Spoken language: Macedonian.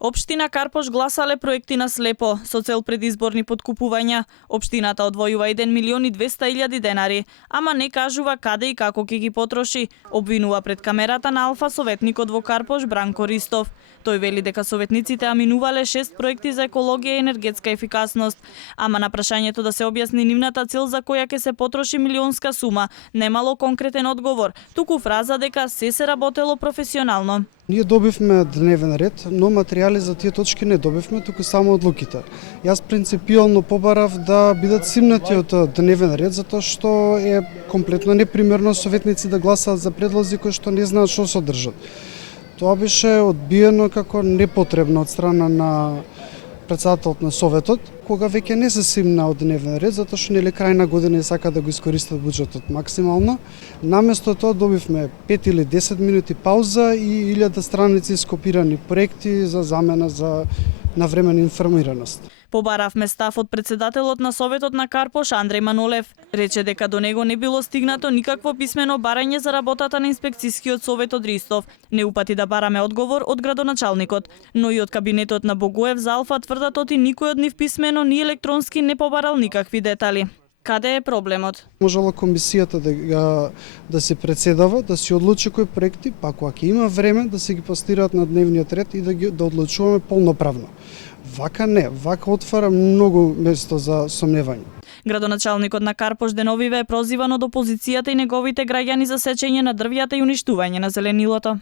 Општина Карпош гласале проекти на слепо со цел предизборни подкупувања. Општината одвојува 1.200.000 денари, ама не кажува каде и како ќе ги потроши, обвинува пред камерата на Алфа советникот во Карпош Бранко Ристов. Тој вели дека советниците аминувале 6 проекти за екологија и енергетска ефикасност, ама на прашањето да се објасни нивната цел за која ќе се потроши милионска сума, немало конкретен одговор, туку фраза дека се работело професионално. Ние добивме дневен ред, но материјали за тие точки не добивме, туку само одлуките. Јас принципиално побарав да бидат симнати од дневен ред, затоа што е комплетно непримерно советници да гласаат за предлози кои што не знаат што содржат. Тоа беше одбиено како непотребно од страна на председателот на Советот, кога веќе не се симна од дневен ред, затоа што нели крај на година и сака да го искористат буџетот максимално. Наместо тоа добивме 5 или 10 минути пауза и 1000 страници скопирани проекти за замена за навремена информираност. Побаравме став од председателот на Советот на Карпош Андреј Манолев. Рече дека до него не било стигнато никакво писмено барање за работата на инспекцискиот совет од Ристов. Не упати да бараме одговор од градоначалникот, но и од кабинетот на Богоев за Алфа тврдат оти никој од нив писмено ни електронски не побарал никакви детали. Каде е проблемот? Можела комисијата да се председава, да се одлучи кои проекти, па ако ќе има време да се ги постираат на дневниот ред и да одлучуваме полноправно. Вака не, вака отвара многу место за сомневање. Градоначалникот на Карпош деновиве е прозиван од опозицијата и неговите граѓани за сечење на дрвјата и уништување на зеленилото.